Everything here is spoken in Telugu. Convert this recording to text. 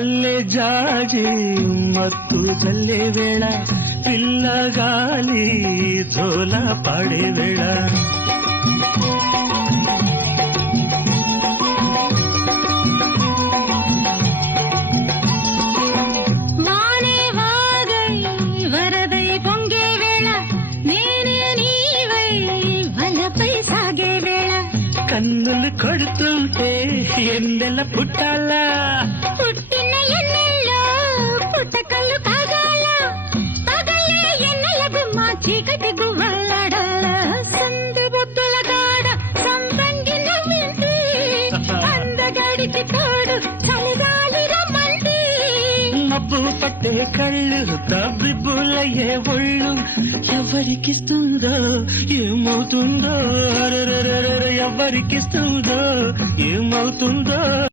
మల్లె జాజి మత్తు చల్లే వేళ పిల్లగాలి జోల పాడే వేళ వానే వాగై వరదై పొంగే వేళ నేనే నీవై వలపై సాగే వేళ కన్నులు కొడుతుంటే ఎన్నెల పుట్టాలా పుట్టిన ఎన్నెల్లో పుట్టకల్లు కాగాల పగలే ఎన్నెల గుమ్మ చీకటి గువ్వలాడాల సంధి బొద్దుల గాడ సంపంగి నవ్వింది అందగాడికి తోడు చలిగాలి రమ్మంది మబ్బు పట్టే కళ్ళు తబ్బిబ్బులయ్యే ఒళ్ళు ఎవరికిస్తుందో ఏమవుతుందో ఎవరికిస్తుందో ఏమవుతుందో